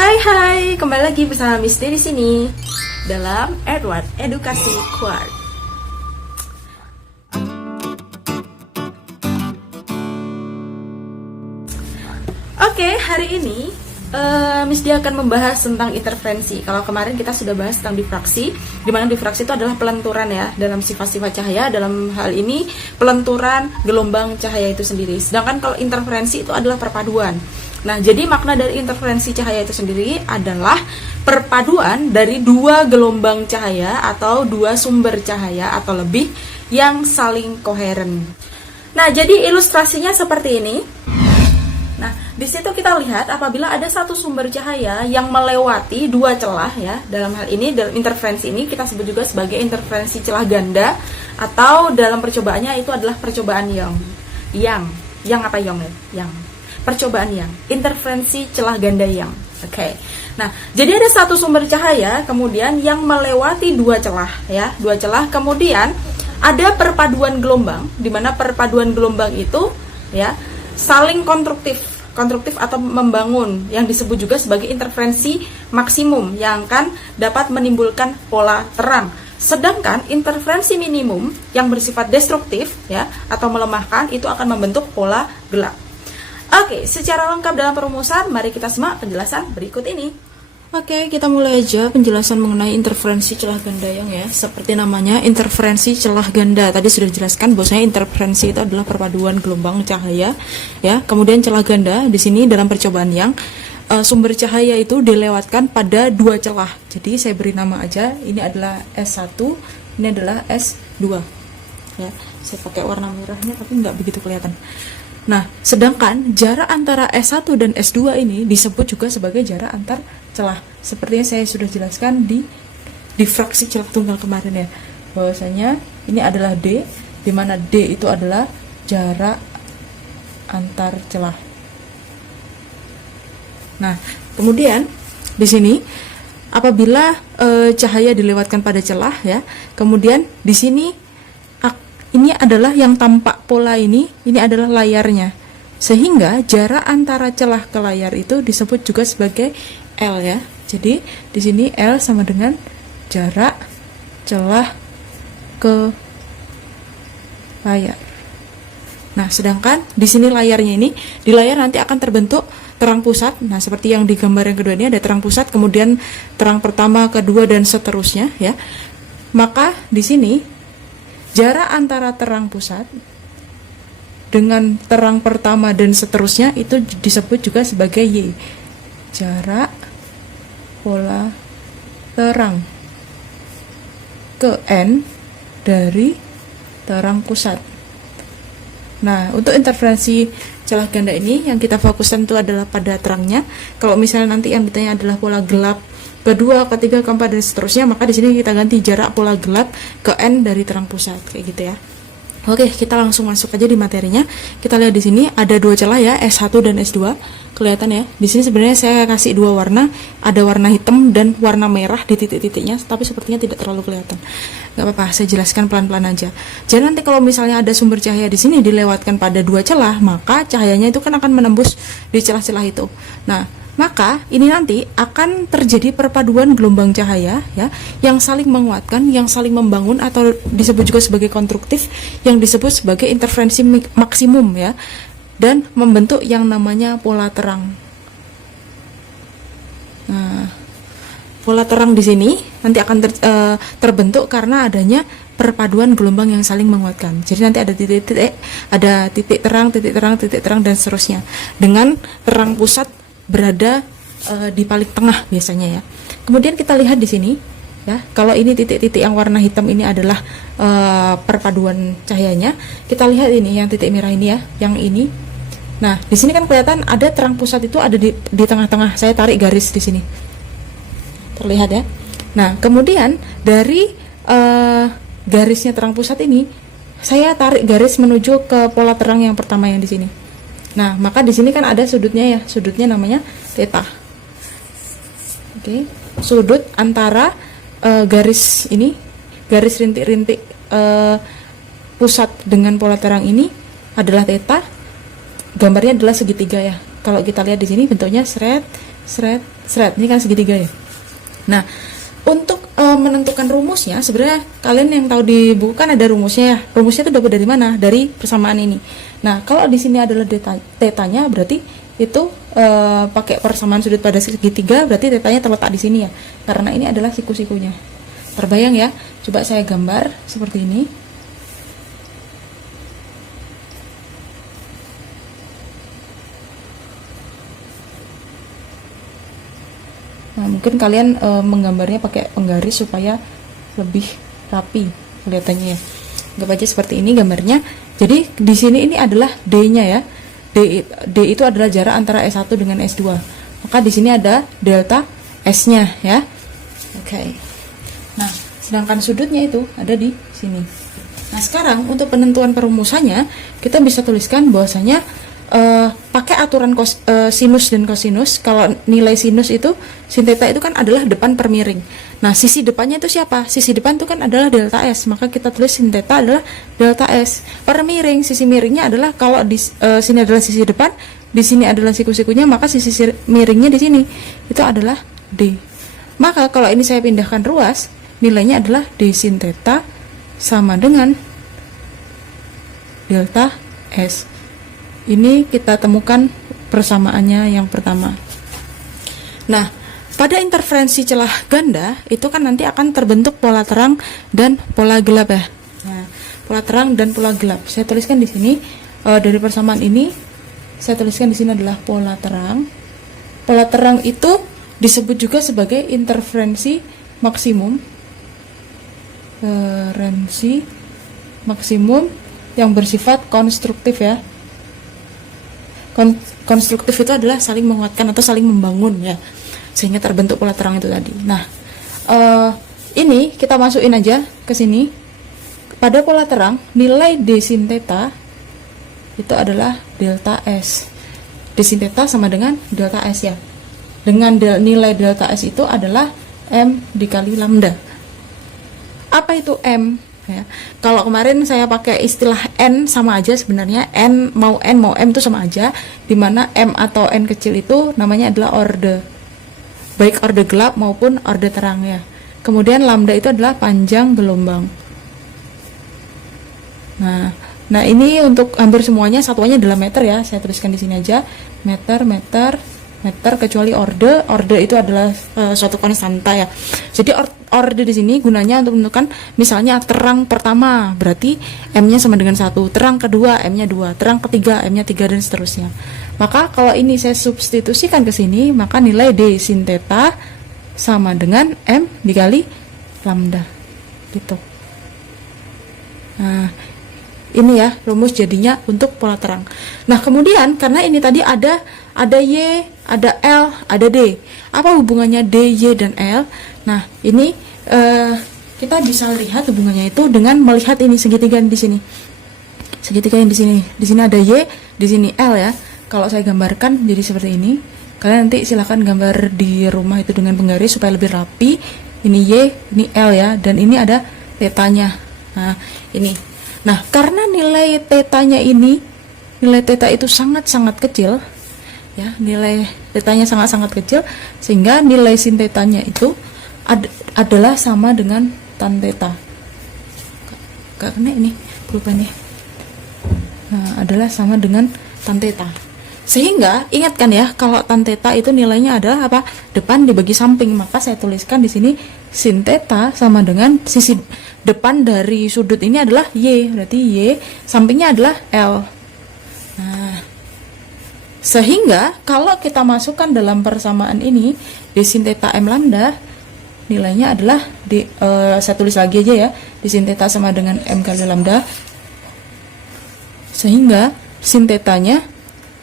Hai, kembali lagi bersama Miss D di sini dalam Edward Edukasi Quart. Oke, hari ini Miss D akan membahas tentang interferensi. Kalau kemarin kita sudah bahas tentang difraksi, di mana difraksi itu adalah pelenturan ya dalam sifat-sifat cahaya. Dalam hal ini pelenturan gelombang cahaya itu sendiri. Sedangkan kalau interferensi itu adalah perpaduan. Nah, jadi makna dari interferensi cahaya itu sendiri adalah perpaduan dari dua gelombang cahaya atau dua sumber cahaya atau lebih yang saling koheren. Nah, jadi ilustrasinya seperti ini. Nah, di situ kita lihat apabila ada satu sumber cahaya yang melewati dua celah ya. Dalam hal ini, dalam interferensi ini kita sebut juga sebagai interferensi celah ganda, atau dalam percobaannya itu adalah percobaan yang percobaan yang interferensi celah ganda yang. Oke. Nah, jadi ada satu sumber cahaya kemudian yang melewati dua celah ya, dua celah, kemudian ada perpaduan gelombang, di mana perpaduan gelombang itu ya saling konstruktif atau membangun, yang disebut juga sebagai interferensi maksimum yang kan dapat menimbulkan pola terang. Sedangkan interferensi minimum yang bersifat destruktif ya atau melemahkan itu akan membentuk pola gelap. Oke, secara lengkap dalam perumusan, mari kita simak penjelasan berikut ini. Oke, kita mulai aja penjelasan mengenai interferensi celah ganda yang ya. Seperti namanya, interferensi celah ganda. Tadi sudah dijelaskan bahwasanya interferensi itu adalah perpaduan gelombang cahaya ya. Kemudian celah ganda di sini dalam percobaan yang sumber cahaya itu dilewatkan pada dua celah. Jadi saya beri nama aja, ini adalah S1, ini adalah S2. Ya, saya pakai warna merahnya tapi nggak begitu kelihatan. Nah, sedangkan jarak antara S1 dan S2 ini disebut juga sebagai jarak antar celah. Sepertinya saya sudah jelaskan di difraksi celah tunggal kemarin ya. Bahwasanya ini adalah D, di mana D itu adalah jarak antar celah. Nah, kemudian di sini apabila cahaya dilewatkan pada celah ya, kemudian di sini ini adalah yang tampak pola ini adalah layarnya. Sehingga jarak antara celah ke layar itu disebut juga sebagai L ya. Jadi di sini L sama dengan jarak celah ke layar. Nah, sedangkan di sini layarnya ini, di layar nanti akan terbentuk terang pusat. Nah, seperti yang di gambar yang kedua ini ada terang pusat, kemudian terang pertama, kedua dan seterusnya ya. Maka di sini jarak antara terang pusat dengan terang pertama dan seterusnya itu disebut juga sebagai Y. Jarak pola terang ke N dari terang pusat. Nah, untuk interferensi celah ganda ini yang kita fokuskan itu adalah pada terangnya. Kalau misalnya nanti yang ditanya adalah pola gelap kedua, ketiga, keempat dan seterusnya, maka di sini kita ganti jarak pola gelap ke N dari terang pusat kayak gitu ya. Oke, kita langsung masuk aja di materinya. Kita lihat di sini ada dua celah ya, S1 dan S2. Kelihatan ya. Di sini sebenarnya saya kasih dua warna, ada warna hitam dan warna merah di titik-titiknya, tapi sepertinya tidak terlalu kelihatan. Gak apa-apa, saya jelaskan pelan-pelan aja. Jadi nanti kalau misalnya ada sumber cahaya di sini dilewatkan pada dua celah, maka cahayanya itu kan akan menembus di celah-celah itu. Nah, maka ini nanti akan terjadi perpaduan gelombang cahaya ya, yang saling menguatkan, yang saling membangun, atau disebut juga sebagai konstruktif, yang disebut sebagai interferensi maksimum ya, dan membentuk yang namanya pola terang. Nah, pola terang di sini nanti akan terbentuk karena adanya perpaduan gelombang yang saling menguatkan. Jadi nanti ada titik-titik, ada titik terang dan seterusnya, dengan terang pusat berada di paling tengah biasanya ya. Kemudian kita lihat di sini ya, kalau ini titik-titik yang warna hitam ini adalah perpaduan cahayanya. Kita lihat ini yang titik merah ini ya, yang ini. Nah, di sini kan kelihatan ada terang pusat itu ada di tengah-tengah. Saya tarik garis di sini. Terlihat ya. Nah, kemudian dari garisnya terang pusat ini saya tarik garis menuju ke pola terang yang pertama yang di sini. Nah, maka di sini kan ada sudutnya ya, sudutnya namanya theta. Oke, sudut antara garis ini, garis rintik-rintik pusat dengan pola terang ini adalah theta. Gambarnya adalah segitiga ya. Kalau kita lihat di sini bentuknya seret, seret. Ini kan segitiga ya. Nah, untuk menentukan rumusnya, sebenarnya kalian yang tahu di buku kan ada rumusnya ya. Rumusnya itu dapat dari mana? Dari persamaan ini. Nah, kalau di sini adalah tetanya, berarti itu pakai persamaan sudut pada segitiga, berarti tetanya terletak di sini ya. Karena ini adalah siku-sikunya. Terbayang ya? Coba saya gambar seperti ini. Nah, mungkin kalian menggambarnya pakai penggaris supaya lebih rapi kelihatannya ya. Anggap aja seperti ini gambarnya. Jadi di sini ini adalah D-nya ya. D itu adalah jarak antara S1 dengan S2. Maka di sini ada delta S-nya ya. Oke. Nah, sedangkan sudutnya itu ada di sini. Nah, sekarang untuk penentuan perumusannya kita bisa tuliskan bahwasanya pakai aturan sinus dan kosinus. Kalau nilai sinus itu sin theta itu kan adalah depan per miring. Nah, sisi depannya itu siapa? Sisi depan itu kan adalah delta S. Maka kita tulis sin theta adalah delta S per miring. Sisi miringnya adalah kalau di sini adalah sisi depan, di sini adalah siku-sikunya, maka sisi miringnya di sini itu adalah D. Maka kalau ini saya pindahkan ruas, nilainya adalah D sin theta sama dengan delta S. Ini kita temukan persamaannya yang pertama. Nah, pada interferensi celah ganda itu kan nanti akan terbentuk pola terang dan pola gelap ya. Nah, pola terang dan pola gelap. Saya tuliskan di sini dari persamaan ini, saya tuliskan di sini adalah pola terang. Pola terang itu disebut juga sebagai interferensi maksimum. Interferensi maksimum yang bersifat konstruktif ya. Konstruktif itu adalah saling menguatkan atau saling membangun ya, sehingga terbentuk pola terang itu tadi. Nah, ini kita masukin aja ke sini. Pada pola terang, nilai D sin theta itu adalah delta S. D sin theta sama dengan delta S ya. Dengan nilai delta S itu adalah M dikali lambda. Apa itu M? Ya. Kalau kemarin saya pakai istilah N sama aja sebenarnya, N mau M itu sama aja, dimana M atau N kecil itu namanya adalah orde, baik orde gelap maupun orde terang ya. Kemudian lambda itu adalah panjang gelombang. Nah ini untuk hampir semuanya satuannya adalah meter ya, saya tuliskan di sini aja meter kecuali orde itu adalah suatu konstanta ya. Jadi orde di sini gunanya untuk menentukan misalnya terang pertama berarti M-nya sama dengan 1, terang kedua M-nya 2, terang ketiga M-nya 3 dan seterusnya. Maka kalau ini saya substitusikan ke sini, maka nilai D sin theta sama dengan M dikali lambda gitu. Nah, ini ya rumus jadinya untuk pola terang. Nah, kemudian karena ini tadi ada Y, ada L, ada D. Apa hubungannya D, Y, dan L? Nah, ini kita bisa lihat hubungannya itu dengan melihat ini segitiga di sini. Segitiga yang di sini. Di sini ada Y, di sini L ya. Kalau saya gambarkan jadi seperti ini. Kalian nanti silakan gambar di rumah itu dengan penggaris supaya lebih rapi. Ini Y, ini L ya, dan ini ada tetanya. Nah, ini. Nah, karena nilai tetanya ini, nilai teta itu sangat-sangat kecil, ya, nilai tetanya sangat-sangat kecil, sehingga nilai sin tetanya itu adalah sama dengan tan teta. Karena ini perubahannya, adalah sama dengan tan teta. Sehingga ingatkan ya, kalau tan teta itu nilainya adalah apa? Depan dibagi samping. Maka saya tuliskan di sini sin teta sama dengan sisi depan dari sudut ini adalah Y, berarti Y, sampingnya adalah L. Nah, sehingga kalau kita masukkan dalam persamaan ini D sin teta M lambda, nilainya adalah saya tulis lagi aja ya, D sin teta sama dengan M kali lambda, sehingga sin tetanya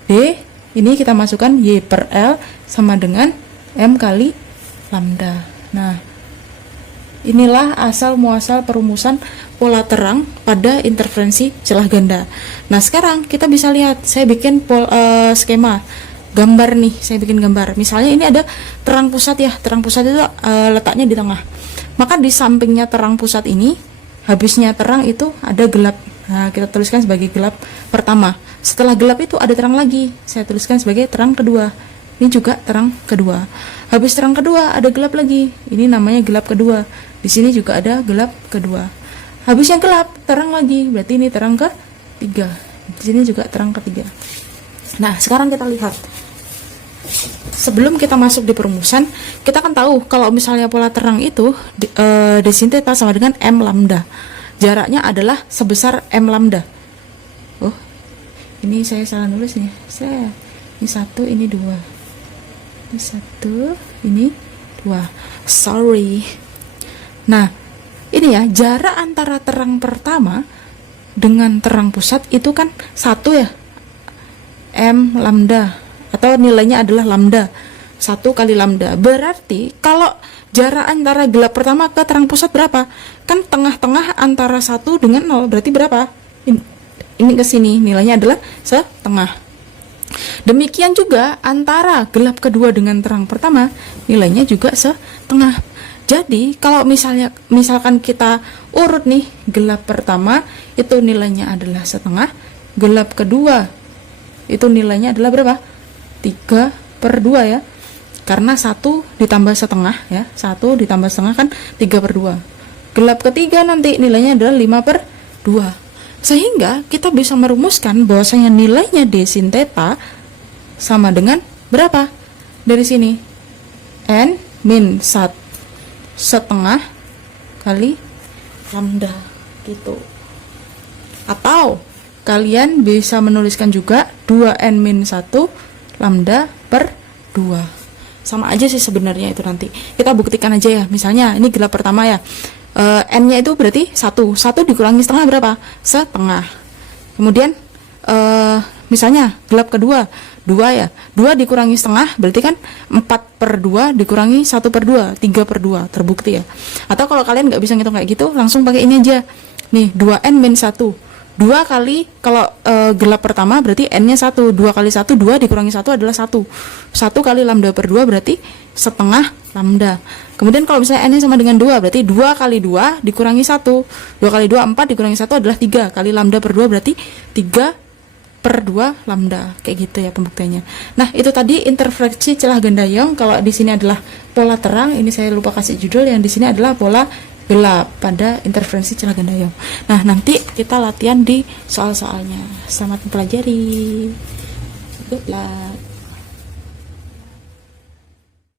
D ini kita masukkan Y per L sama dengan M kali lambda. Nah, inilah asal muasal perumusan pola terang pada interferensi celah ganda. Nah, sekarang kita bisa lihat, saya bikin skema gambar nih, saya bikin gambar. Misalnya ini ada terang pusat ya, terang pusat itu letaknya di tengah. Maka di sampingnya terang pusat ini, habisnya terang itu ada gelap. Nah, kita tuliskan sebagai gelap pertama. Setelah gelap itu ada terang lagi, saya tuliskan sebagai terang kedua. ini juga terang kedua. Habis terang kedua ada gelap lagi, ini namanya gelap kedua. Di sini juga ada gelap kedua. Habis yang gelap terang lagi, berarti ini terang ketiga. Di sini juga terang ketiga. Nah, sekarang kita lihat. Sebelum kita masuk di perumusan, kita kan tahu kalau misalnya pola terang itu d sin theta sama dengan m lambda. Jaraknya adalah sebesar m lambda. Oh, ini saya salah nulis nih. Ini 1, ini 2. Ini 1, ini 2. Sorry. Nah, ini ya, jarak antara terang pertama dengan terang pusat itu kan 1 ya. M lambda atau nilainya adalah lambda. 1 kali lambda. Berarti kalau jarak antara gelap pertama ke terang pusat berapa? Kan tengah-tengah antara 1 dengan 0. Berarti berapa? Ini ke sini nilainya adalah setengah. Demikian juga antara gelap kedua dengan terang pertama, nilainya juga setengah. Jadi kalau misalkan kita urut nih, gelap pertama itu nilainya adalah setengah, gelap kedua itu nilainya adalah berapa? 3/2 ya. Karena 1 ditambah setengah ya, 1 ditambah setengah kan 3/2. Gelap ketiga nanti nilainya adalah 5/2. Sehingga kita bisa merumuskan bahwasanya nilainya d sin theta sama dengan berapa? Dari sini n min 1 setengah kali lambda gitu. Atau kalian bisa menuliskan juga 2n min 1 lambda per 2. Sama aja sih sebenarnya itu nanti. Kita buktikan aja ya. Misalnya ini gelap pertama ya. N-nya itu berarti 1. 1 dikurangi setengah berapa? Setengah. Kemudian misalnya gelap kedua 2 ya. 2 dikurangi setengah berarti kan 4/2 dikurangi 1/2, 3/2, terbukti ya. Atau kalau kalian nggak bisa ngitung kayak gitu, langsung pakai ini aja. Nih, 2n min 1. 2 kali kalau gelap pertama berarti n-nya 1. 2 kali 1 2 dikurangi 1 adalah 1. 1 kali lambda per 2 berarti setengah lambda. Kemudian kalau misalnya n-nya sama dengan 2 berarti 2 kali 2 dikurangi 1. 2 kali 2 4 dikurangi 1 adalah 3 kali lambda per 2 berarti 3/2 lambda. Kayak gitu ya pembuktiannya. Nah, itu tadi interferensi celah ganda Young. Kalau di sini adalah pola terang, ini saya lupa kasih judul, yang di sini adalah pola gelap pada interferensi celah ganda Young. Nah, nanti kita latihan di soal-soalnya. Selamat mempelajari. Good luck.